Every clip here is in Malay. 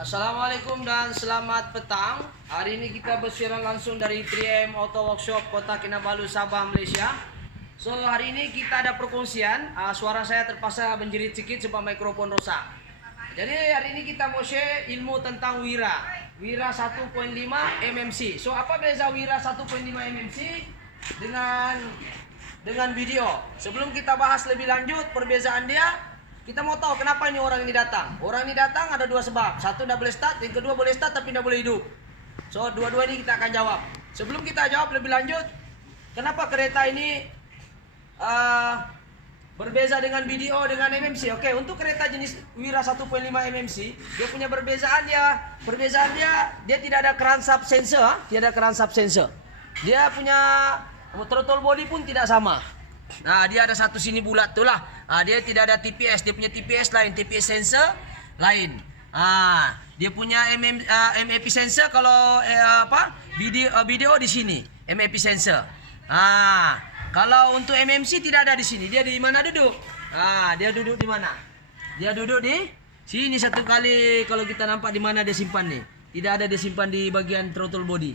Assalamualaikum dan selamat petang. Hari ini kita bersiaran langsung dari 3M Auto Workshop Kota Kinabalu, Sabah, Malaysia. So hari ini kita ada perkongsian. Suara saya terpaksa menjerit sedikit sebab mikrofon rusak. Jadi hari ini kita mau share ilmu tentang Wira 1.5 mmc. So apa beza Wira 1.5 mmc dengan video? Sebelum kita bahas lebih lanjut perbezaan dia, kita mau tahu kenapa ini orang ini datang. Orang ini datang ada dua sebab. Satu tidak boleh start, yang kedua boleh start tapi tidak boleh hidup. So dua-dua ini kita akan jawab. Sebelum kita jawab lebih lanjut, kenapa kereta ini berbeza dengan video dengan mmc? Oke, untuk kereta jenis Wira 1.5 mmc, dia punya perbezaan dia tidak ada crankshaft sensor, tidak ada crankshaft sensor. Dia punya throttle body pun tidak sama. Nah, dia ada satu sini bulat tuh lah. Dia tidak ada TPS, dia punya TPS lain, TPS sensor lain. Dia punya MAP sensor kalau video di sini, MAP sensor. Kalau untuk MMC tidak ada di sini. Dia di mana duduk? Dia duduk di mana? Dia duduk di sini satu kali. Kalau kita nampak di mana dia simpan nih. Tidak ada dia simpan di bagian throttle body.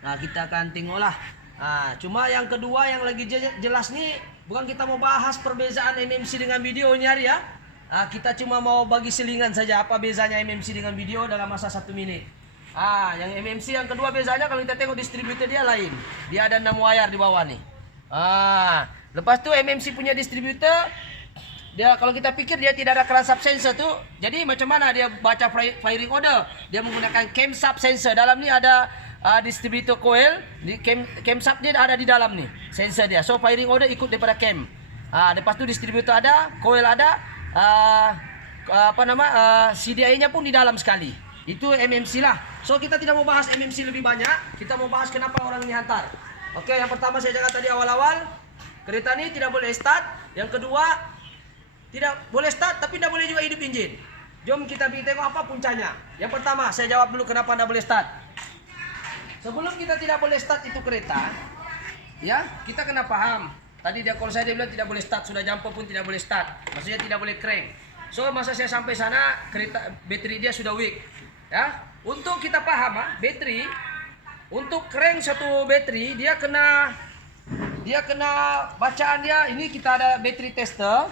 Nah, kita akan tengoklah. Cuma yang kedua yang lagi jelas nih, bukan kita mau bahas perbezaan MMC dengan video ini hari ya. Kita cuma mau bagi selingan saja apa bezanya MMC dengan video dalam masa 1 menit. Yang MMC yang kedua bezanya kalau kita tengok distributor dia lain. Dia ada 6 wire di bawah nih. Lepas tu MMC punya distributor, dia kalau kita pikir dia tidak ada crankshaft sensor tuh. Jadi macam mana dia baca firing order? Dia menggunakan camshaft sensor. Dalam ni ada distributor coil, camshaft dia ada di dalam nih, sensor dia. So firing order ikut daripada cam. Lepas tu distributor ada, coil ada, CDI-nya pun di dalam sekali. Itu MMC lah. So kita tidak mau bahas MMC lebih banyak, kita mau bahas kenapa orang ini hantar. Oke, yang pertama saya cakap tadi awal-awal, kereta ini tidak boleh start. Yang kedua, tidak boleh start tapi tidak boleh juga hidup enjin. Jom kita tengok apa puncanya. Yang pertama, saya jawab dulu kenapa tidak boleh start. Sebelum kita tidak boleh start itu kereta, ya kita kena paham. Tadi dia bilang tidak boleh start, sudah jumper pun tidak boleh start. Maksudnya tidak boleh crank. So masa saya sampai sana kereta bateri dia sudah weak. Ya, untuk kita paham bateri, untuk crank satu bateri dia kena bacaan dia. Ini kita ada battery tester.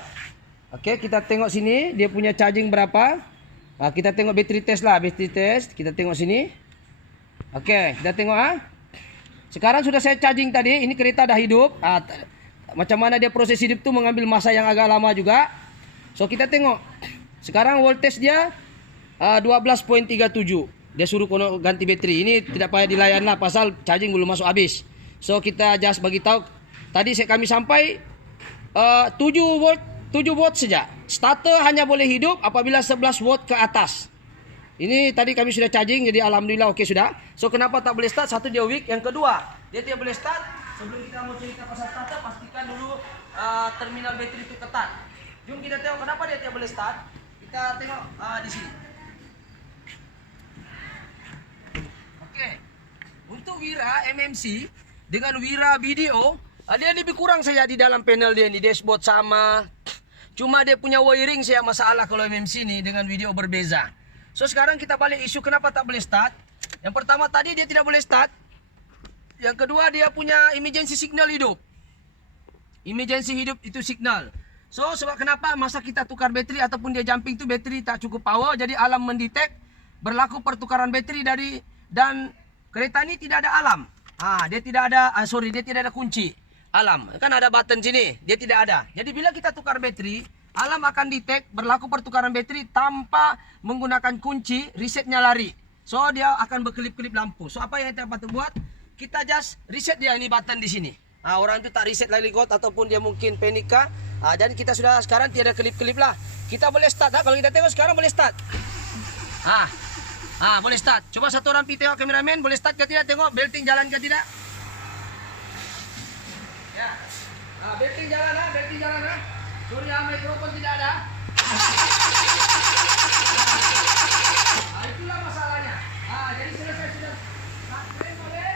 Oke, kita tengok sini dia punya charging berapa. Kita tengok battery test lah, battery test. Kita tengok sini. Oke, kita tengok Sekarang sudah saya charging tadi, ini kereta dah hidup. Macam mana dia proses hidup tu mengambil masa yang agak lama juga. So kita tengok. Sekarang voltage dia 12.37. Dia suruh kono ganti bateri. Ini tidak payah dilayan lah pasal charging belum masuk habis. So kita just bagi tahu. Tadi kami sampai 7 volt saja. Starter hanya boleh hidup apabila 11 volt ke atas. Ini tadi kami sudah charging, jadi alhamdulillah oke sudah. So kenapa tak boleh start? Satu dia weak, yang kedua dia tidak boleh start. Sebelum kita mau cerita pasal starter, pastikan dulu terminal bateri itu ketat. Jom kita tengok kenapa dia tidak boleh start. Kita tengok di sini. Oke. Untuk Wira MMC dengan Wira video, dia lebih kurang saja di dalam panel dia ni, dashboard sama. Cuma dia punya wiring saya masalah kalau MMC ni dengan video berbeza. So sekarang kita balik isu kenapa tak boleh start. Yang pertama tadi dia tidak boleh start. Yang kedua dia punya emergency signal hidup. Emergency hidup itu signal. So sebab kenapa masa kita tukar bateri ataupun dia jumping tu bateri tak cukup power, jadi alarm mendetek berlaku pertukaran bateri dan kereta ni tidak ada alarm. Dia tidak ada kunci alarm. Kan ada button sini, dia tidak ada. Jadi bila kita tukar bateri, alarm akan detect berlaku pertukaran bateri tanpa menggunakan kunci, resetnya lari. So dia akan berkelip-kelip lampu. So apa yang kita patut buat? Kita just reset dia ini button di sini. Orang itu tak reset lagi got ataupun dia mungkin panik kah? Dan kita sudah sekarang tiada kelip-kelip lah. Kita boleh start Kalau kita tengok sekarang boleh start. Boleh start. Coba satu orang pergi tengok kameramen boleh start ke tidak, tengok belting jalan ke tidak. Ya. Belting jalan belting jalan Sorry mikrofon tidak ada. Itulah masalahnya. Jadi selesai sudah. Keren boleh.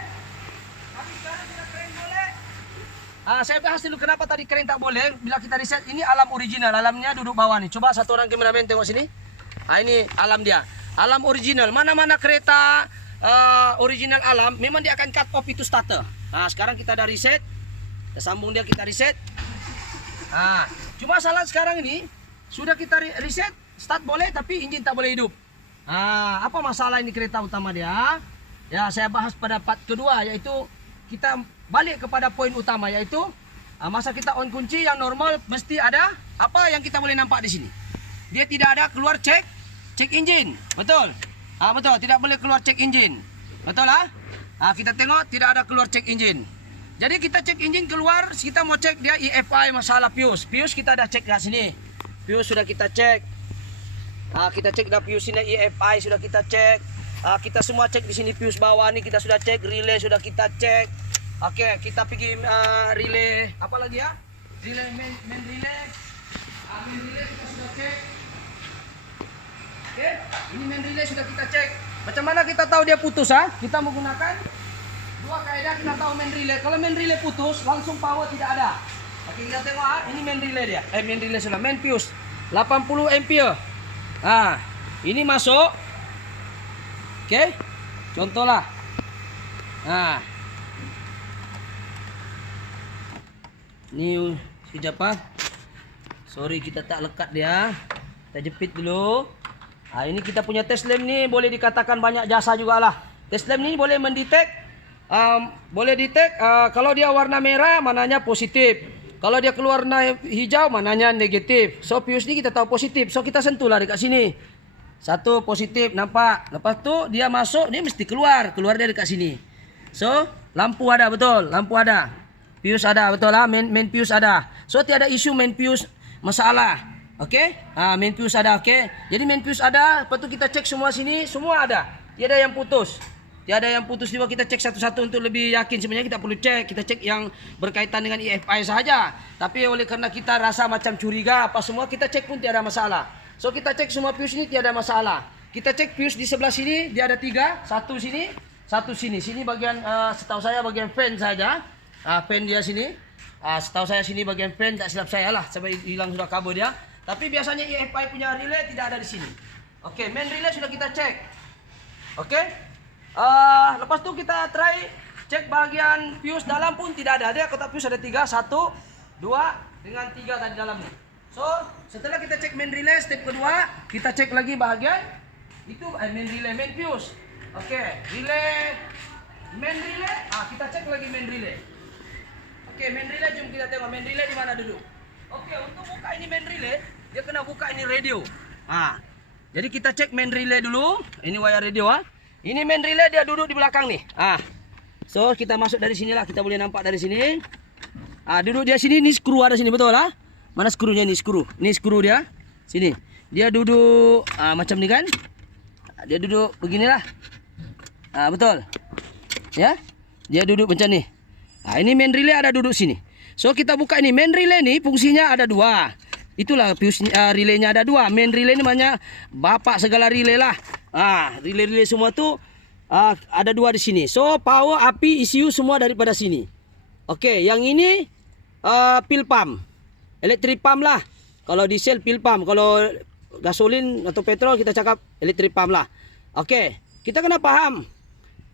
Tapi sekarang sudah keren boleh. Saya bahas dulu kenapa tadi keren tak boleh. Bila kita riset ini alam original, alamnya duduk bawah nih. Coba satu orang kameramen tengok sini. Ini alam dia. Alam original. Mana-mana kereta original Alam memang dia akan cut off itu starter. Nah, sekarang kita ada reset. Kita sambung dia, kita reset. Nah, cuma salah sekarang ini sudah kita reset, start boleh tapi engine tak boleh hidup. Nah, apa masalah ini kereta utama dia? Ya, saya bahas pada part kedua, yaitu kita balik kepada poin utama, yaitu masa kita on kunci yang normal mesti ada apa yang kita boleh nampak di sini. Dia tidak ada keluar cek engine, betul? Betul, tidak boleh keluar cek engine, betul lah? Kita tengok tidak ada keluar cek engine. Jadi kita cek engine keluar, kita mau cek dia EFI masalah fuse. Fuse kita dah cek kat sini. Fuse sudah kita cek. Kita cek dah fuse ini EFI sudah kita cek. Kita semua cek di sini fuse bawah ni kita sudah cek, relay sudah kita cek. Oke, kita pergi relay apa lagi ya? Relay main relay. Main relay kita sudah cek. Oke, ini main relay sudah kita cek. Macam mana kita tahu dia putus Kita menggunakan dua kaedah kita tahu main relay. Kalau main relay putus, langsung power tidak ada. Oke, kita tengok ini main relay dia. Main relay sudah main fuse 80 ampere. Ini masuk. Oke. Contohlah. Ini siapa? Sorry kita tak lekat dia. Kita jepit dulu. Ini kita punya test lamp ni boleh dikatakan banyak jasa jugalah. Test lamp ni boleh mendetek, kalau dia warna merah mananya positif. Kalau dia keluar warna hijau mananya negatif. So fuse ni kita tahu positif. So kita sentuhlah dekat sini. Satu positif, nampak. Lepas tu dia masuk, dia mesti keluar dia dekat sini. So lampu ada, betul. Lampu ada. Fuse ada, betul lah. Main fuse ada. So tiada isu main fuse masalah. Okey, main fuse ada, okey. Jadi main fuse ada, lepas tu kita cek semua sini, semua ada. Tiada yang putus. Tiada yang putus juga, kita cek satu-satu untuk lebih yakin. Sebenarnya kita perlu cek, kita cek yang berkaitan dengan EFI sahaja. Tapi oleh kerana kita rasa macam curiga apa semua, kita cek pun tiada masalah. So kita cek semua fuse ini tiada masalah. Kita cek fuse di sebelah sini, dia ada 3, satu sini, satu sini. Sini bagian setahu saya bagian fan saja. Fan dia sini. Setahu saya sini bagian fan, tak silap saya lah, sampai hilang sudah kabel dia. Tapi biasanya EFI punya relay tidak ada di sini. Oke, main relay sudah kita cek. Oke. Lepas tu kita try cek bagian fuse dalam pun tidak ada. Dia kotak fuse ada 3, 1, 2 dengan 3 tadi dalam ni. So, setelah kita cek main relay step kedua, kita cek lagi bahagian itu main relay, main fuse. Oke, relay main relay. Kita cek lagi main relay. Oke, main relay jom kita tengok main relay di mana dulu. Oke, untuk buka ini main relay, dia kena buka ini radio. Jadi kita cek main relay dulu. Ini wire radio Ini main relay dia duduk di belakang nih. So kita masuk dari sinilah, kita boleh nampak dari sini. Duduk dia sini, ini skru ada sini, betul lah. Mana skrunya ini skru? Ini skru dia. Sini. Dia duduk macam ni kan? Dia duduk beginilah. Betul. Ya? Dia duduk macam ni. Ini main relay ada duduk sini. So kita buka ini main relay ni fungsinya ada 2. Itulah fuse relaynya ada 2. Main relay ni maknanya bapak segala relay lah. Relay-relay semua tu ada 2 di sini. So power, api, ECU semua daripada sini. Okey, yang ini fuel pump. Electric pump lah. Kalau diesel fuel pump, kalau gasolin atau petrol kita cakap electric pump lah. Okey, kita kena faham.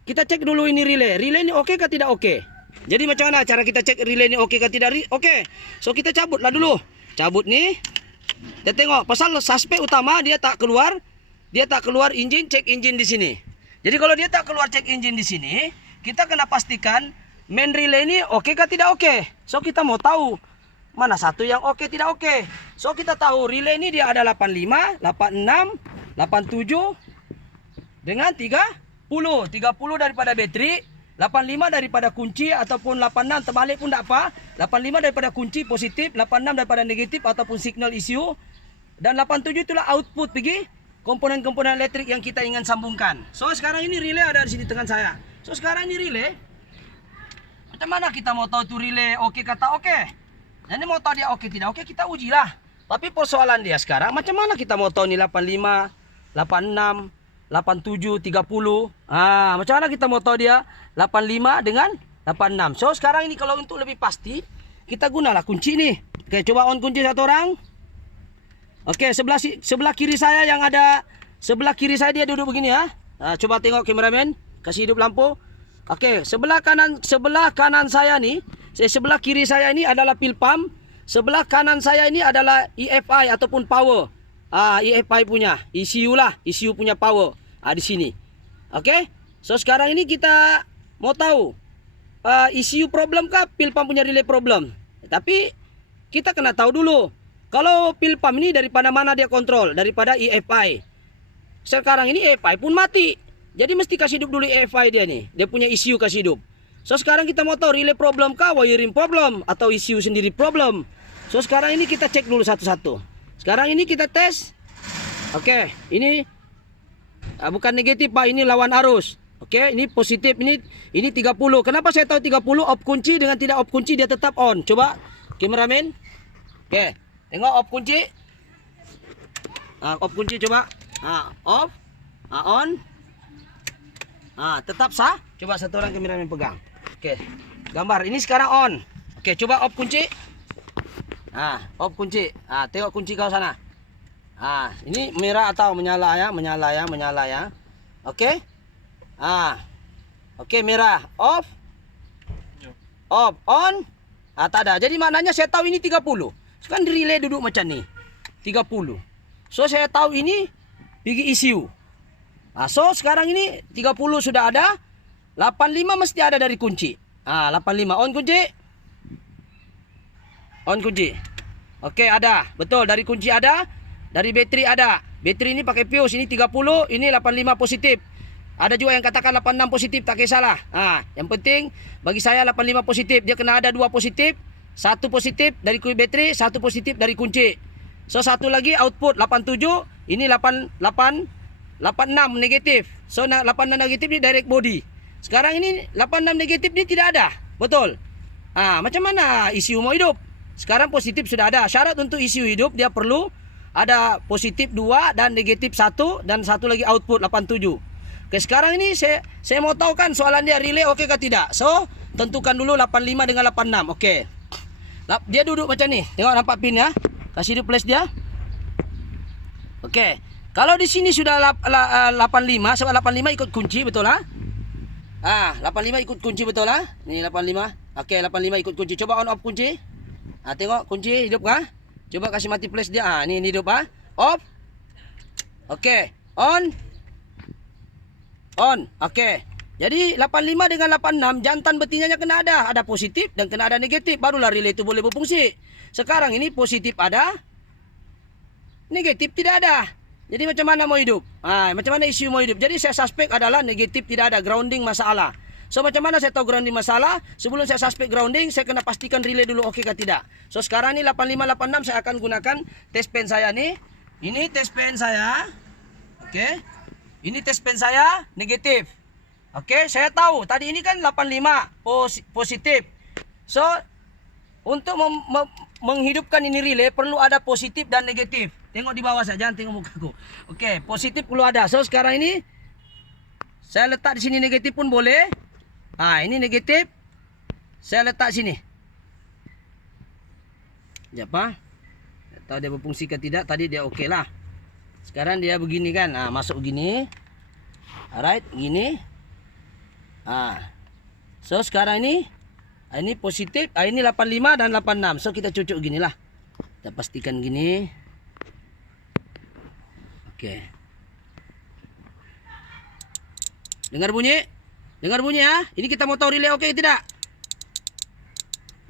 Kita cek dulu ini relay. Relay ni okey ke tidak okey? Jadi macam mana cara kita cek relay ni okey ke tidak? Okey. So kita cabutlah dulu. Cabut ni. Kita tengok pasal suspek utama dia tak keluar engine, cek engine di sini. Jadi kalau dia tak keluar cek engine di sini, kita kena pastikan main relay ni okey ke tidak okey. So kita mau tahu mana satu yang okey tidak okey. So kita tahu relay ni dia ada 85, 86, 87 dengan 30 daripada bateri. 85 daripada kunci ataupun 86 terbalik pun tak apa. 85 daripada kunci positif, 86 daripada negatif ataupun signal ECU. Dan 87 itulah output pergi komponen-komponen elektrik yang kita ingin sambungkan. So sekarang ini relay ada di sini tangan saya. So sekarang ini relay. Macam mana kita mau tahu tu relay okey kata okey? Jadi mau tahu dia okey tidak okey, kita ujilah. Tapi persoalan dia sekarang macam mana kita mau tahu ni 85, 86, 87, 30. Macam mana kita mau tahu dia 85 dengan 86. So sekarang ini kalau untuk lebih pasti, kita gunalah kunci ni. Oke, coba on kunci satu orang. Oke, sebelah kiri saya yang ada sebelah kiri saya dia duduk begini ya. Coba tengok kameramen, kasih hidup lampu. Oke, sebelah kanan saya nih, sebelah kiri saya ini adalah pil pump, sebelah kanan saya ini adalah EFI ataupun power. EFI punya, ECU lah, ECU punya power. Di sini. Oke. So sekarang ini kita mau tahu ECU problem kah, pil pump punya relay problem. Tapi kita kena tahu dulu. Kalau pil pump ini daripada mana dia kontrol? Daripada EFI. Sekarang ini EFI pun mati. Jadi mesti kasih hidup dulu EFI dia nih. Dia punya ECU kasih hidup. So sekarang kita mau tahu relay problem kah, wiring problem, atau ECU sendiri problem. So sekarang ini kita cek dulu satu-satu. Sekarang ini kita tes. Oke, ini bukan negatif Pak, ini lawan arus. Oke, ini positif, ini 30. Kenapa saya tahu 30? Off kunci dengan tidak off kunci dia tetap on. Coba kameramen. Oke, tengok off kunci. Off kunci coba. Off. On. Tetap sah. Coba satu orang kameramen pegang. Oke. Gambar. Ini sekarang on. Oke, coba off kunci. Off kunci. Tengok kunci kau sana. Ini merah atau menyala ya, menyala ya. Oke. Oke, merah. Off. Off. On. Tak ada. Jadi maknanya saya tahu ini 30. Kan relay duduk macam ni. 30. So saya tahu ini pergi ECU. So sekarang ini 30 sudah ada. 85 mesti ada dari kunci. 85 on kunci. On kunci. Oke, ada. Betul, dari kunci ada. Dari bateri ada. Bateri ini pakai fuse. Ini 30, ini 85 positif. Ada juga yang katakan 86 positif, tak kisahlah. Yang penting bagi saya 85 positif. Dia kena ada 2 positif. 1 positif dari bateri, 1 positif dari kunci. So satu lagi output 87, ini 86 negatif. So 86 negatif ini direct body. Sekarang ini 86 negatif ini tidak ada. Betul. Macam mana ECU mau hidup? Sekarang positif sudah ada. Syarat untuk ECU hidup dia perlu ada positif 2 dan negatif 1 dan satu lagi output 87. Oke, sekarang ini saya mau tahu kan soalan dia relay oke kah tidak. So tentukan dulu 85 dengan 86. Oke. Dia duduk macam ni. Tengok nampak pin ya. Kasih hidup flash dia. Oke. Kalau di sini sudah 85, sebab 85 ikut kunci betul lah. 85 ikut kunci betul lah. Ini 85. Oke, 85 ikut kunci. Coba on off kunci. Tengok kunci hidup kah? Coba kasih mati flash dia. Ini hidup off. Oke. On. Oke. Jadi 85 dengan 86 jantan betinanya kena ada positif dan kena ada negatif, barulah relay itu boleh berfungsi. Sekarang ini positif ada, negatif tidak ada. Jadi macam mana mau hidup? Macam mana ECU mau hidup? Jadi saya suspek adalah negatif tidak ada, grounding masalah. So macam mana saya tahu grounding masalah? Sebelum saya suspek grounding, saya kena pastikan relay dulu oke kah tidak. So sekarang ini 85 86 saya akan gunakan test pen saya nih. Ini test pen saya. Oke. Ini test pen saya negatif. Oke, saya tahu tadi ini kan 85 positif. So untuk menghidupkan ini relay perlu ada positif dan negatif. Tengok di bawah saja, jangan tengok mukaku. Oke, positif perlu ada. So sekarang ini saya letak di sini negatif pun boleh. Ini negatif. Saya letak sini. Siapa? Tak tahu dia berfungsi ke tidak. Tadi dia oke lah. Sekarang dia begini kan. Masuk begini. Alright, begini. So sekarang ini positif, ini 85 dan 86. So kita cucuk ginilah. Kita pastikan gini. Oke. Dengar bunyi? Dengar bunyi ya. Ini kita mau tahu relay oke tidak?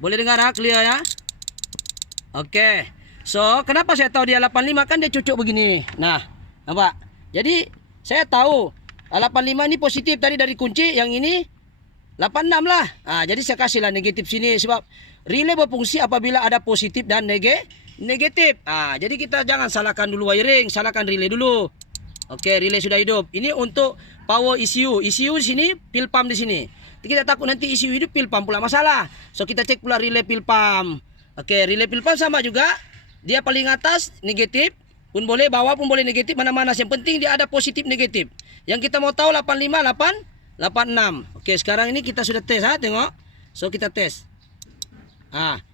Boleh dengar clear ya? Oke. So kenapa saya tahu dia 85? Kan dia cucuk begini. Nah, nampak? Jadi saya tahu 85 ini positif tadi dari kunci, yang ini 86 lah. Jadi saya kasihlah negatif sini sebab relay berfungsi apabila ada positif dan negatif. Jadi kita jangan salahkan dulu wiring, salahkan relay dulu. Oke, relay sudah hidup. Ini untuk power ECU. ECU di sini, pil pump di sini. Kita takut nanti ECU hidup, pil pump pula masalah. So kita cek pula relay pil pump. Oke, relay pil pump sama juga. Dia paling atas negatif pun boleh, bawah pun boleh negatif, mana-mana. Yang penting dia ada positif negatif. Yang kita mau tahu 85, 86. Oke, sekarang ini kita sudah tes tengok. So kita tes.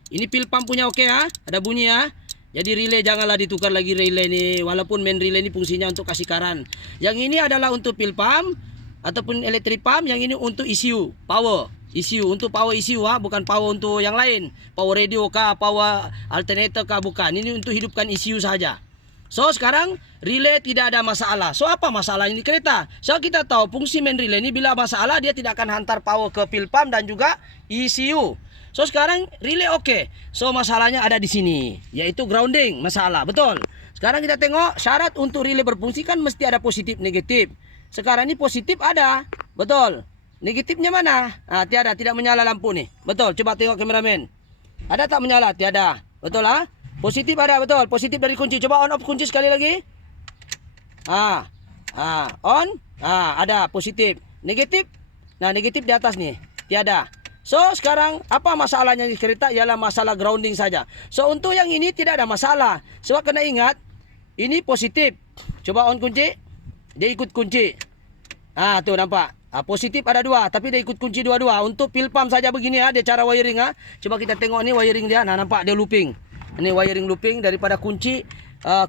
Ini pil pump punya oke ya, ada bunyi ya. Jadi relay janganlah ditukar lagi relay ini, walaupun main relay ini fungsinya untuk kasih current. Yang ini adalah untuk pil pump ataupun electric pump, yang ini untuk ECU, power. ECU untuk power ECU, bukan power untuk yang lain. Power radio kah, power alternator kah, bukan. Ini untuk hidupkan ECU saja. So sekarang relay tidak ada masalah. So apa masalah ini kereta? So kita tahu fungsi main relay ini bila masalah dia tidak akan hantar power ke pil pump dan juga ECU. So sekarang relay oke. So masalahnya ada di sini, yaitu grounding masalah. Betul. Sekarang kita tengok syarat untuk relay berfungsi kan mesti ada positif negatif. Sekarang ini positif ada. Betul. Negatifnya mana? Nah, tiada, tidak menyala lampu nih. Betul. Coba tengok kameramen. Ada tak menyala? Tiada. Betul ah? Positif ada, betul. Positif dari kunci. Coba on off kunci sekali lagi. On. Ada positif. Negatif. Nah, negatif di atas nih. Tiada. So sekarang apa masalahnya di kereta ialah masalah grounding saja. So untuk yang ini tidak ada masalah. Sebab kena ingat ini positif. Coba on kunci. Dia ikut kunci. Tuh nampak. Positif ada dua, tapi dia ikut kunci dua-dua. Untuk pil pump saja begini dia cara wiring Coba kita tengok ni wiring dia. Nah nampak dia looping. Ini wiring looping daripada kunci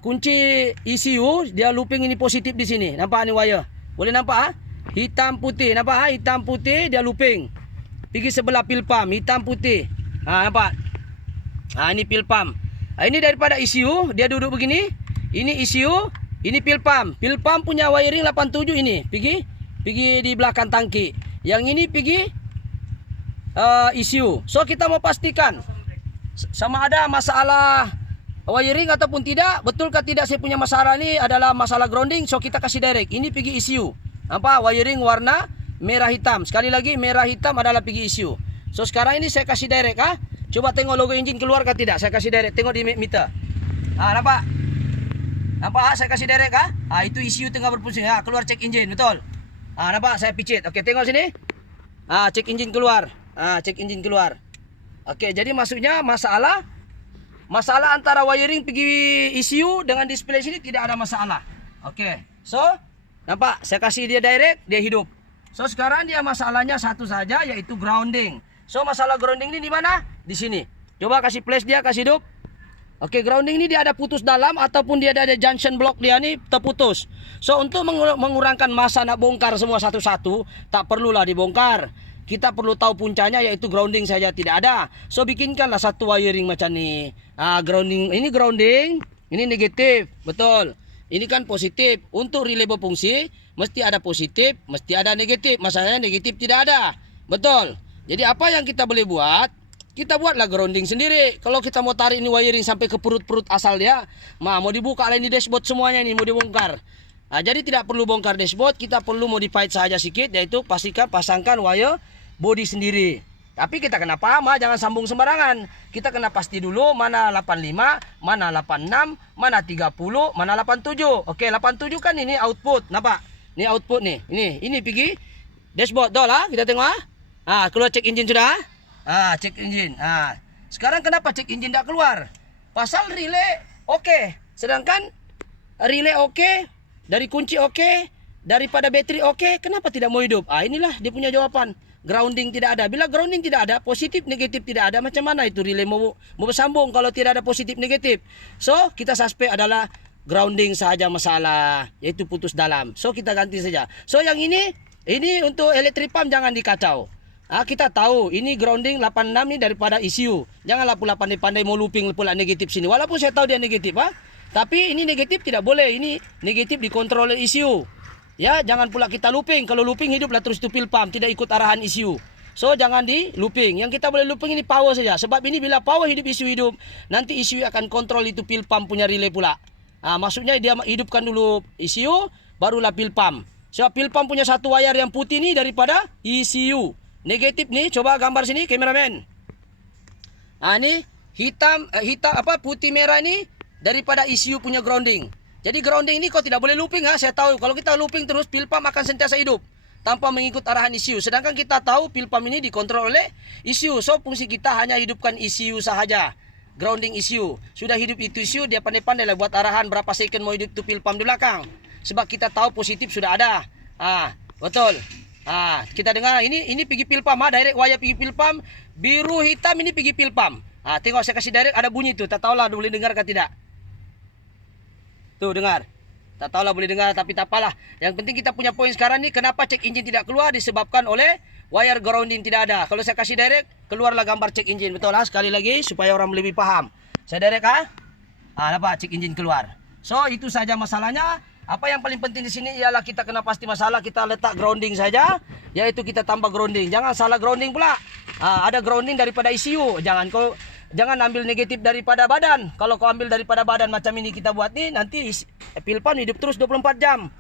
kunci ECU dia looping ini positif di sini. Nampak ni wire. Boleh nampak hitam putih. Nampak hitam putih dia looping. Pergi sebelah pil pump hitam putih. Nampak? Ini pil pump. Ini daripada ECU, dia duduk begini. Ini ECU, ini pil pump. Pil pump punya wiring 87 ini. Pergi di belakang tangki. Yang ini pergi ECU. So kita mau pastikan sama ada masalah wiring ataupun tidak. Betulkah tidak saya punya masalah ini adalah masalah grounding. So kita kasih direct. Ini pergi ECU. Nampak wiring warna merah hitam. Sekali lagi merah hitam adalah pergi ECU. So sekarang ini saya kasih direct Coba tengok logo engine keluar kah tidak. Saya kasih direct. Tengok di meter. Nampak? Nampak saya kasih direct itu ECU tengah berfungsi. Keluar cek engine. Betul? Nampak saya picit. Okey, tengok sini. Cek engine keluar. Cek engine keluar. Okey, jadi maksudnya masalah antara wiring pergi ECU dengan display sini tidak ada masalah. Okey. So, nampak saya kasih dia direct, dia hidup. So sekarang dia masalahnya satu saja, yaitu grounding. So masalah grounding ini di mana? Di sini. Coba kasih flash dia, kasih hidup. Oke, grounding ini dia ada putus dalam ataupun dia ada junction block dia ni terputus. So untuk mengurangkan masa nak bongkar semua satu-satu, tak perlulah dibongkar. Kita perlu tahu puncanya, yaitu grounding saja tidak ada. So bikinkanlah satu wiring macam ni. Grounding ini grounding, ini negatif, betul. Ini kan positif. Untuk relay berfungsi mesti ada positif, mesti ada negatif. Masalahnya negatif tidak ada. Betul. Jadi apa yang kita boleh buat? Kita buatlah grounding sendiri. Kalau kita mau tarik ini wiring sampai ke perut-perut asal dia, mau dibuka lah ini dashboard semuanya ini, mau dibongkar. Jadi tidak perlu bongkar dashboard, kita perlu modified saja sikit, yaitu pastikan pasangkan wire body sendiri. Tapi kita kena paham, jangan sambung sembarangan. Kita kena pasti dulu mana 85, mana 86, mana 30, mana 87. Okey, 87 kan ini output, nampak? Ini output nih. Ini pergi dashboard dah lah, kita tengok keluar cek engine sudah. Cek engine. Sekarang kenapa cek engine tak keluar? Pasal relay okey. Sedangkan relay okey, dari kunci okey, daripada bateri okey, kenapa tidak mau hidup? Inilah dia punya jawapan. Grounding tidak ada. Bila grounding tidak ada, positif negatif tidak ada, macam mana itu relay mau bersambung kalau tidak ada positif negatif? So kita suspek adalah grounding saja masalah, yaitu putus dalam. So kita ganti saja. So yang ini untuk electric pump jangan dikacau. Kita tahu ini grounding 86 ni daripada ECU. Janganlah pula pandai-pandai mau looping pula negatif sini. Walaupun saya tahu dia negatif tapi ini negatif tidak boleh. Ini negatif dikontrol oleh ECU. Ya, jangan pula kita looping. Kalau looping hiduplah terus tu pil pump, tidak ikut arahan ECU. So jangan di looping. Yang kita boleh looping ini power saja. Sebab ini bila power hidup, ECU hidup, nanti ECU akan kontrol itu pil pump punya relay pula. Maksudnya dia hidupkan dulu ECU, barulah pil pump. Sebab pil pump punya satu wire yang putih ni daripada ECU. Negatif ni, coba gambar sini kameramen. Ini hitam putih merah ni daripada ECU punya grounding. Jadi grounding ini kau tidak boleh looping. Saya tahu kalau kita looping terus pil pump akan sentiasa hidup tanpa mengikut arahan ECU. Sedangkan kita tahu pil pump ini dikontrol oleh ECU. So fungsi kita hanya hidupkan ECU sahaja. Grounding ECU. Sudah hidup itu ECU, dia pandai-pandai lah buat arahan berapa second mau hidup tu pil pump di belakang. Sebab kita tahu positif sudah ada. Betul. Kita dengar ini pergi pil pump, direct wire pergi pil pump, biru hitam ini pergi pil pump. Tengok saya kasih direct ada bunyi tu, tak tahulah boleh dengar ke tidak. Tuh dengar. Tak tahulah boleh dengar tapi tak apalah. Yang penting kita punya poin sekarang ni, kenapa check engine tidak keluar disebabkan oleh wire grounding tidak ada. Kalau saya kasih direct, keluarlah gambar check engine. Betul lah, sekali lagi supaya orang lebih paham. Saya direct nampak check engine keluar. So itu saja masalahnya. Apa yang paling penting di sini ialah kita kena pasti masalah, kita letak grounding saja, yaitu kita tambah grounding. Jangan salah grounding pula. Ada grounding daripada ECU. Jangan ambil negatif daripada badan. Kalau kau ambil daripada badan macam ini kita buat ni, nanti pil pump hidup terus 24 jam.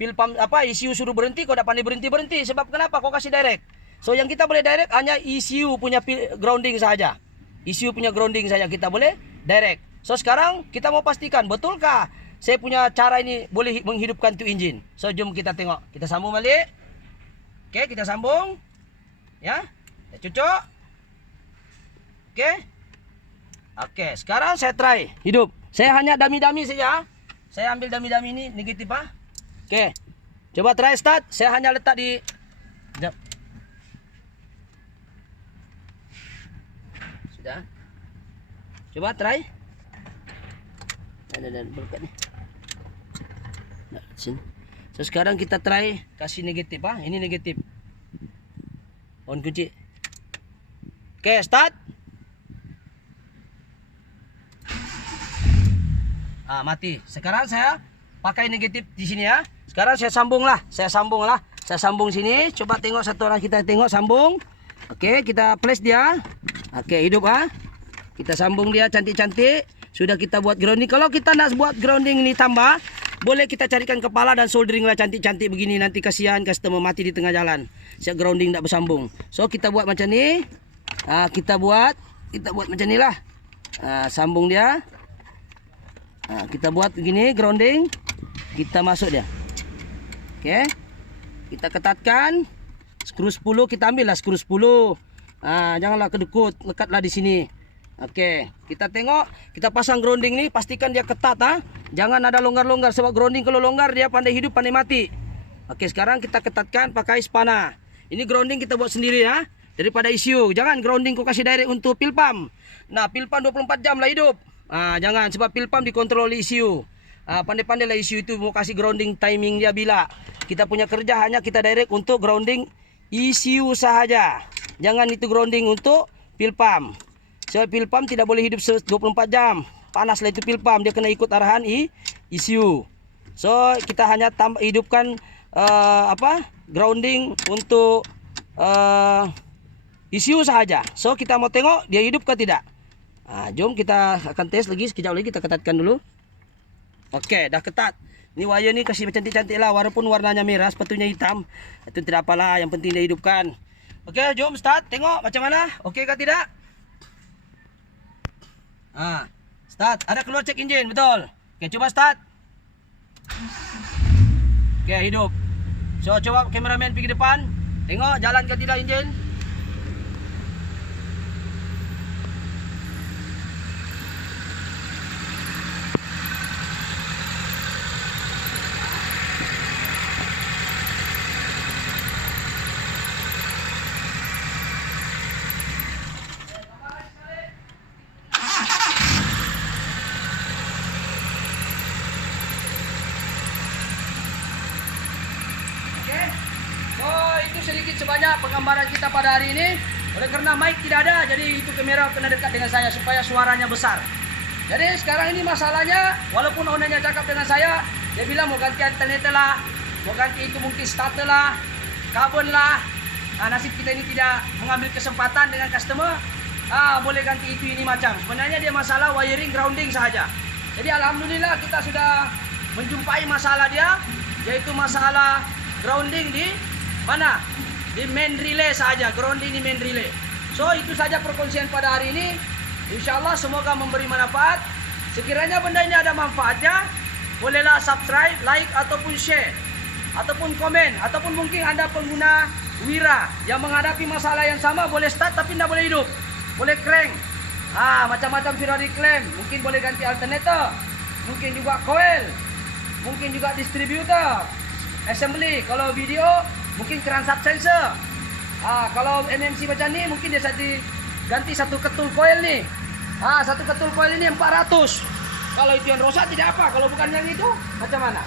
Pil pump ECU suruh berhenti, kau tak pandai berhenti. Sebab kenapa? Kau kasih direct. So yang kita boleh direct hanya ECU punya grounding saja. ECU punya grounding saja kita boleh direct. So sekarang kita mau pastikan betulkah saya punya cara ini boleh menghidupkan tu engine. So jom kita tengok. Kita sambung balik. Okey, kita sambung. Ya. Kita cucuk. Okey. Okey, sekarang saya try hidup. Saya hanya dummy-dummy saja. Saya ambil dummy-dummy ini negatif Okey. Coba try start. Saya hanya letak di Sudah. Coba try. Dan berkat ni. So sekarang kita try kasih negatif Ini negatif. On kunci. Oke, start. Mati. Sekarang saya pakai negatif di sini ya. Sekarang saya sambung sini. Coba tengok satu orang kita tengok sambung. Oke, kita flash dia. Oke, hidup Kita sambung dia cantik-cantik. Sudah kita buat grounding. Kalau kita nak buat grounding ini tambah, boleh kita carikan kepala dan soldering lah cantik-cantik begini. Nanti kasihan customer mati di tengah jalan. Siap grounding tak bersambung. So kita buat macam ni. Kita buat macam ni lah. Sambung dia. Kita buat begini grounding. Kita masuk dia. Oke. Kita ketatkan. Skru 10 kita ambil lah skru 10. Janganlah kedekut, lekatlah di sini. Oke, kita tengok, kita pasang grounding ni, pastikan dia ketat Jangan ada longgar-longgar, sebab grounding kalau longgar dia pandai hidup, pandai mati. Oke, sekarang kita ketatkan pakai spana. Ini grounding kita buat sendiri daripada ECU. Jangan grounding kau kasih direct untuk pil pump. Nah, pil pump 24 jam lah hidup. Jangan, sebab pil pump dikontrol oleh ECU. Pandai-pandai lah ECU itu mau kasih grounding timing dia bila. Kita punya kerja hanya kita direct untuk grounding ECU sahaja. Jangan itu grounding untuk pil pump. So pil pump tidak boleh hidup 24 jam. Panaslah itu pil pump, dia kena ikut arahan ECU. So kita hanya hidupkan grounding untuk ECU sahaja. So kita mau tengok dia hidup ke tidak. Jom kita akan tes lagi sekejap lagi, kita ketatkan dulu. Oke, dah ketat. Ini wire ni kasih cantik-cantik lah, walaupun warnanya merah, sepatunya hitam. Itu tidak apalah, yang penting dia hidupkan. Oke, jom start, tengok macam mana. Oke ke tidak? Start. Ada keluar check engine, betul. Oke, coba start. Oke, hidup. So, coba kameramen pergi depan. Tengok jalan ke tidak engine. Sedikit sebanyak penggambaran kita pada hari ini. Oleh karena mic tidak ada, jadi itu kamera kena dekat dengan saya supaya suaranya besar. Jadi sekarang ini masalahnya, walaupun ownernya cakap dengan saya, dia bilang mau ganti alternator lah, mau ganti itu mungkin starter lah, carbon lah. Nasib kita ini tidak mengambil kesempatan dengan customer. Boleh ganti itu ini macam. Sebenarnya dia masalah wiring grounding saja. Jadi alhamdulillah kita sudah menjumpai masalah dia, yaitu masalah grounding di mana? Di main relay saja, grounding di main relay. So itu saja perkongsian pada hari ini. Insyaallah semoga memberi manfaat. Sekiranya benda ini ada manfaatnya, bolehlah subscribe, like ataupun share, ataupun komen, ataupun mungkin Anda pengguna Wira yang menghadapi masalah yang sama, boleh start tapi tidak boleh hidup, boleh crank. Macam-macam sudah diklaim. Mungkin boleh ganti alternator, mungkin juga coil, mungkin juga distributor, assembly. Kalau video mungkin crankshaft sensor. Kalau MMC macam ni mungkin dia ganti satu ketul coil ni. Satu ketul coil ini 400. Kalau itu yang rusak tidak apa, kalau bukan yang itu macam mana?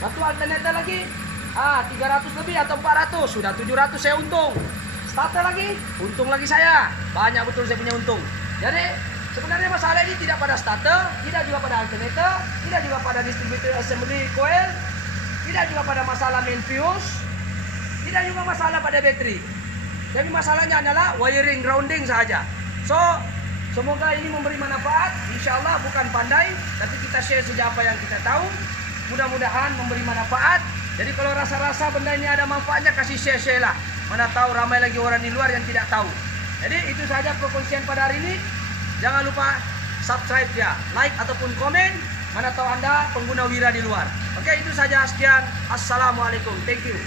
Satu alternatif lagi, 300 lebih atau 400, sudah 700 saya untung. Starter lagi, untung lagi saya, banyak betul saya punya untung. Jadi sebenarnya masalah ini tidak pada starter, tidak juga pada alternator, tidak juga pada distributor assembly coil, tidak juga pada masalah main fuse, tidak juga masalah pada bateri. Jadi masalahnya adalah wiring grounding saja. So, semoga ini memberi manfaat. Insya Allah bukan pandai, tapi kita share saja apa yang kita tahu. Mudah-mudahan memberi manfaat. Jadi kalau rasa-rasa benda ini ada manfaatnya, kasih share-share lah. Mana tahu ramai lagi orang di luar yang tidak tahu. Jadi itu saja perkongsian pada hari ini. Jangan lupa subscribe ya, like ataupun komen. Mana tahu Anda pengguna Wira di luar. Oke, itu saja. Sekian. Assalamualaikum. Thank you.